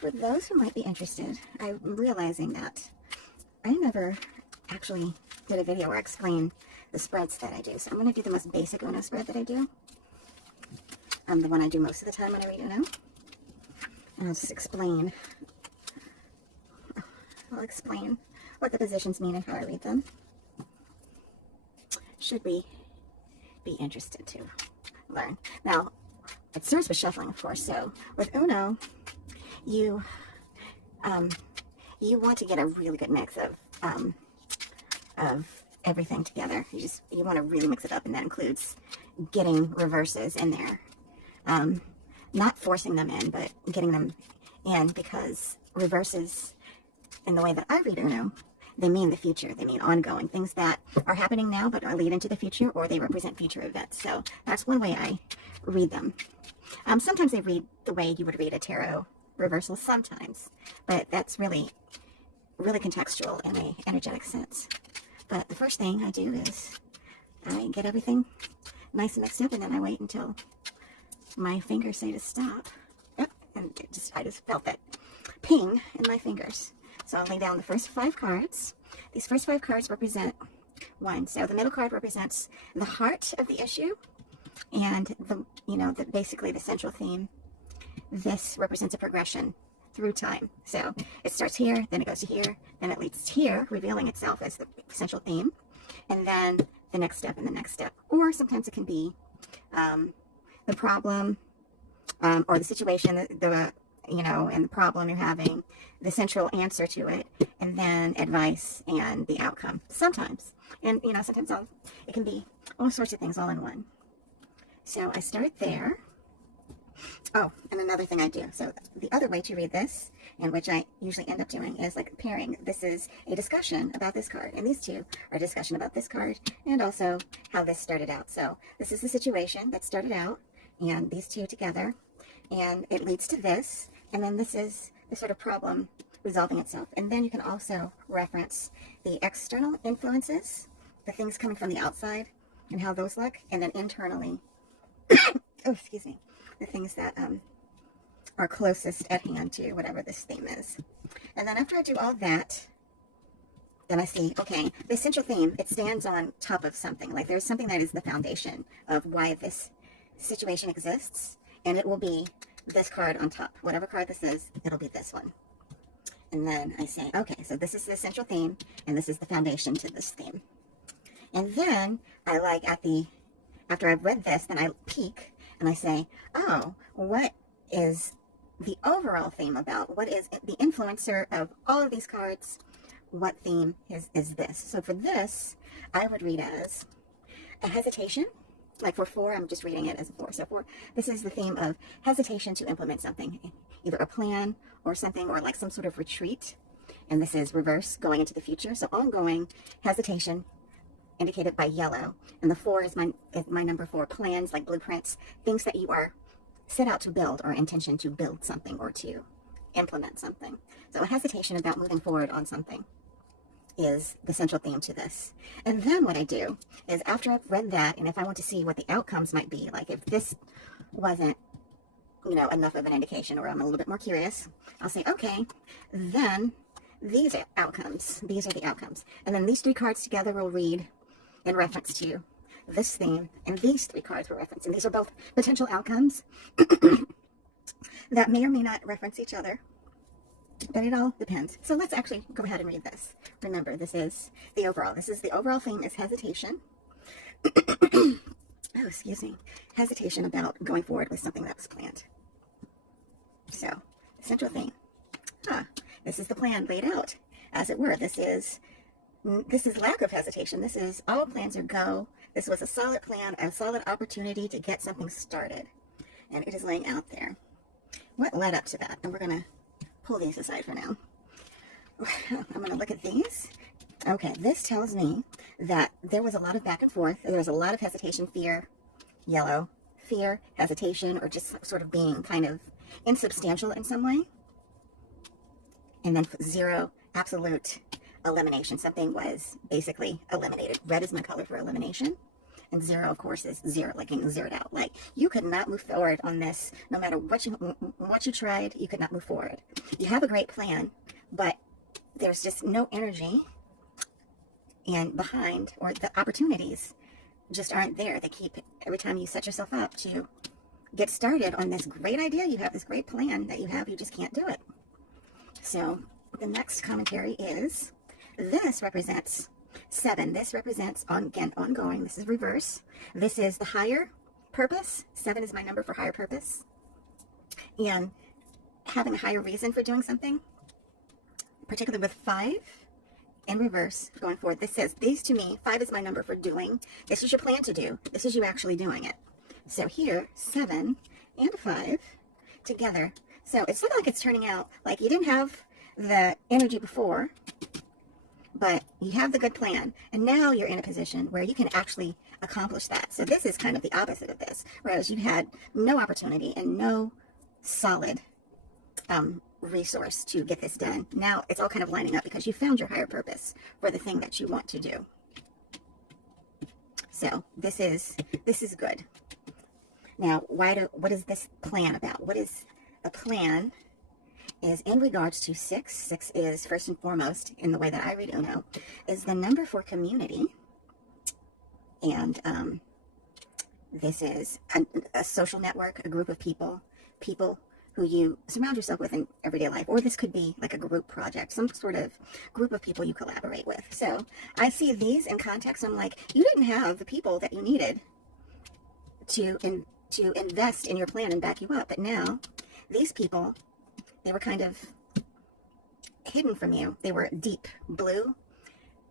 For those who might be interested, I'm realizing that I never actually did a video where I explain the spreads that I do. So I'm going to do the most basic Uno spread that I do. The one I do most of the time when I read Uno. And I'll just explain. I'll explain what the positions mean and how I read them. Should we be interested to learn? Now, it starts with shuffling, of course. So with Uno, you want to get a really good mix of everything together. You want to really mix it up, and that includes getting reverses in there. Not forcing them in, but getting them in, because reverses, in the way that I read Uno, they mean the future. They mean ongoing things that are happening now but are lead into the future, or they represent future events. So that's one way I read them. Sometimes they read the way you would read a tarot reversal sometimes, but that's really contextual in an energetic sense. But the first thing I do is I get everything nice and mixed up, and then I wait until my fingers say to stop. And I just felt that ping in my fingers. So I'll lay down the first 5 cards. These first 5 cards represent one. So the middle card represents the heart of the issue, and basically the central theme. This represents a progression through time. So it starts here, then it goes to here, then it leads to here, revealing itself as the central theme, and then the next step and the next step. Or sometimes it can be the problem or the situation, and the problem you're having, the central answer to it, and then advice and the outcome. Sometimes, and sometimes it can be all sorts of things all in one. So I start there. Oh, and another thing I do. So the other way to read this, and which I usually end up doing, is like pairing. This is a discussion about this card, and these two are a discussion about this card, and also how this started out. So this is the situation that started out, and these two together, and it leads to this, and then this is the sort of problem resolving itself. And then you can also reference the external influences, the things coming from the outside, and how those look, and then internally, oh, excuse me, the things that are closest at hand to whatever this theme is. And then after I do all that, then I see, okay, the central theme, it stands on top of something. Like there's something that is the foundation of why this situation exists, and it will be this card on top. Whatever card this is, it'll be this one. And then I say, okay, so this is the central theme, and this is the foundation to this theme. And then I after I've read this, then I peek, and I say, oh, what is the overall theme about? What is the influencer of all of these cards? What theme is this? So for this, I would read as a hesitation. Like for 4, I'm just reading it as a 4. So 4, this is the theme of hesitation to implement something, either a plan or something, or like some sort of retreat. And this is reverse, going into the future. So ongoing hesitation, indicated by yellow. And the 4 is my number 4, plans, like blueprints, things that you are set out to build, or intention to build something or to implement something. So a hesitation about moving forward on something is the central theme to this. And then what I do is, after I've read that, and if I want to see what the outcomes might be, like if this wasn't, enough of an indication, or I'm a little bit more curious, I'll say, okay, then these are outcomes. These are the outcomes. And then these 3 cards together will read in reference to this theme, and these 3 cards will reference, and these are both potential outcomes that may or may not reference each other. But it all depends. So let's actually go ahead and read this. Remember, this is the overall. The overall theme is hesitation. Oh, excuse me. Hesitation about going forward with something that was planned. So, the central theme. This is the plan laid out, as it were. This is lack of hesitation. This is all plans are go. This was a solid plan, a solid opportunity to get something started. And it is laying out there. What led up to that? And we're going to pull these aside for now. I'm going to look at these. Okay, this tells me that there was a lot of back and forth. There was a lot of hesitation, fear, yellow, fear, hesitation, or just sort of being kind of insubstantial in some way. And then 0, absolute elimination. Something was basically eliminated. Red is my color for elimination. And 0, of course, is 0, like getting zeroed out. Like, you could not move forward on this. No matter what you tried, you could not move forward. You have a great plan, but there's just no energy and behind, or the opportunities just aren't there. They keep, every time you set yourself up to get started on this great idea, you have this great plan that you have, you just can't do it. So the next commentary is, this represents 7. This represents, again, ongoing. This is reverse. This is the higher purpose. 7 is my number for higher purpose. And having a higher reason for doing something, particularly with 5 in reverse going forward. This says, these to me, 5 is my number for doing. This is your plan to do. This is you actually doing it. So here, 7 and 5 together. So it's not like it's turning out like you didn't have the energy before, but you have the good plan. And now you're in a position where you can actually accomplish that. So this is kind of the opposite of this. Whereas you had no opportunity and no solid resource to get this done. Now it's all kind of lining up because you found your higher purpose for the thing that you want to do. So this is good. Now, what is this plan about? What is the plan is in regards to 6. 6 is, first and foremost, in the way that I read Uno, is the number for community. And this is a social network, a group of people who you surround yourself with in everyday life. Or this could be like a group project, some sort of group of people you collaborate with. So I see these in context. I'm like, you didn't have the people that you needed to invest in your plan and back you up. But now these people, they were kind of hidden from you. They were deep. Blue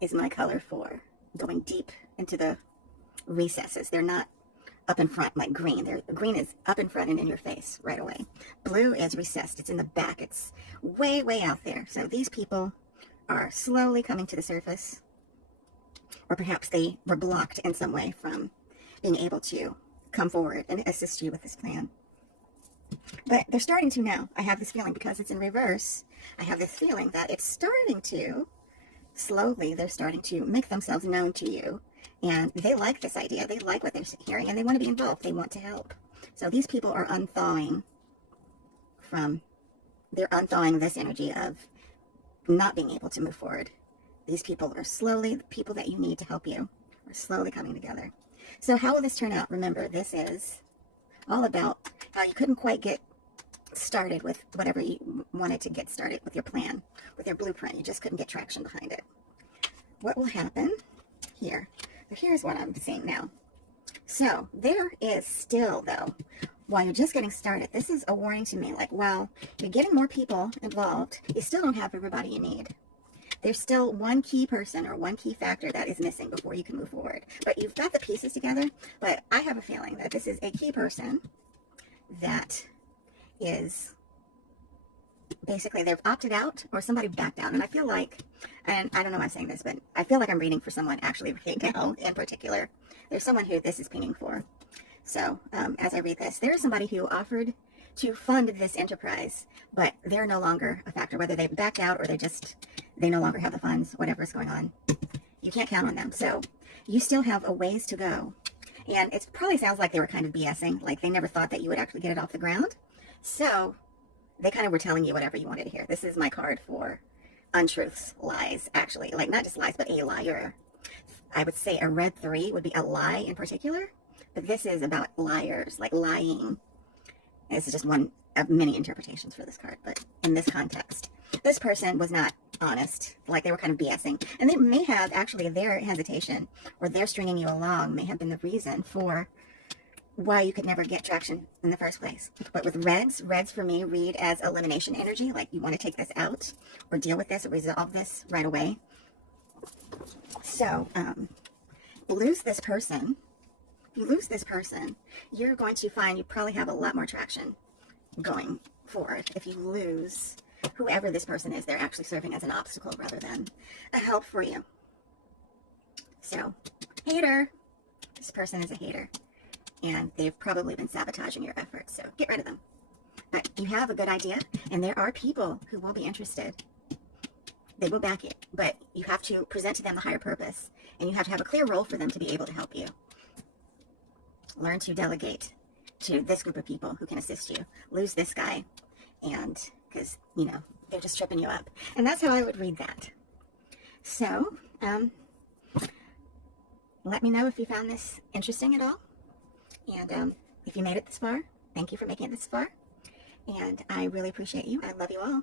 is my color for going deep into the recesses. They're not up in front like green. Green is up in front and in your face right away. Blue is recessed. It's in the back. It's way, way out there. So these people are slowly coming to the surface, or perhaps they were blocked in some way from being able to come forward and assist you with this plan. But they're starting to now. I have this feeling, because it's in reverse, I have this feeling that it's starting to, slowly, they're starting to make themselves known to you. And they like this idea. They like what they're hearing, and they want to be involved. They want to help. So these people are unthawing they're unthawing this energy of not being able to move forward. These people are slowly, the people that you need to help you are slowly coming together. So how will this turn out? Remember, this is all about how you couldn't quite get started with whatever you wanted to get started with your plan, with your blueprint. You just couldn't get traction behind it. What will happen here? So here's what I'm seeing now. So there is still, though, while you're just getting started, this is a warning to me. Like, while you're getting more people involved, you still don't have everybody you need. There's still one key person or one key factor that is missing before you can move forward. But you've got the pieces together. But I have a feeling that this is a key person that is basically, they've opted out or somebody backed out. And I feel like, and I don't know why I'm saying this, but I feel like I'm reading for someone actually right now in particular. There's someone who this is pinging for. So as I read this, there is somebody who offered to fund this enterprise, but they're no longer a factor, whether they backed out or they no longer have the funds, whatever is going on. You can't count on them. So you still have a ways to go. And it probably sounds like they were kind of BSing, like they never thought that you would actually get it off the ground. So they kind of were telling you whatever you wanted to hear. This is my card for untruths, lies, actually. Like, not just lies, but a liar. I would say a red 3 would be a lie in particular, but this is about liars, like lying. This is just one of many interpretations for this card, but in this context, this person was not honest, like they were kind of BSing. And they may have, actually, their hesitation or their stringing you along may have been the reason for why you could never get traction in the first place. But with reds for me read as elimination energy, like you want to take this out or deal with this or resolve this right away. So, lose this person. If you lose this person, you're going to find you probably have a lot more traction going forward. If you lose whoever this person is, they're actually serving as an obstacle rather than a help for you. So, hater. This person is a hater. And they've probably been sabotaging your efforts, so get rid of them. But you have a good idea, and there are people who will be interested. They will back it, but you have to present to them the higher purpose, and you have to have a clear role for them to be able to help you. learn to delegate to this group of people who can assist you. Lose this guy, and because, you know, they're just tripping you up. And that's how I would read that. So, let me know if you found this interesting at all. And if you made it this far, thank you for making it this far. And I really appreciate you. I love you all.